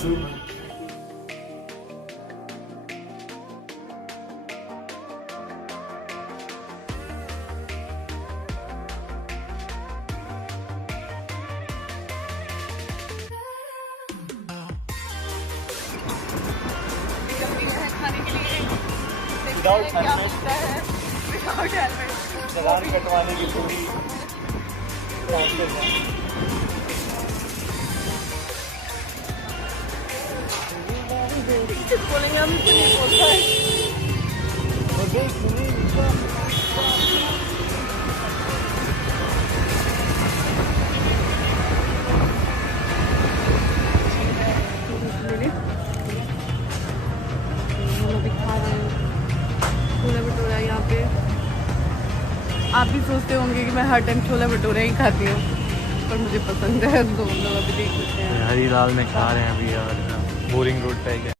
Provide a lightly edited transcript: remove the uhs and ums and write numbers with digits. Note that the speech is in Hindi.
विदाउट हेलमेट चालान कटवाने की पूरी बोलेंगे हम तो नहीं बोलता है। छोले भटूरा यहाँ पे आप भी सोचते होंगे कि मैं हर टाइम छोले भटूरे ही खाती हूँ, पर मुझे पसंद है। तो हम लोग अभी देख सकते हैं हरी लाल में खा रहे हैं अभी यार, बोरिंग रोड पे।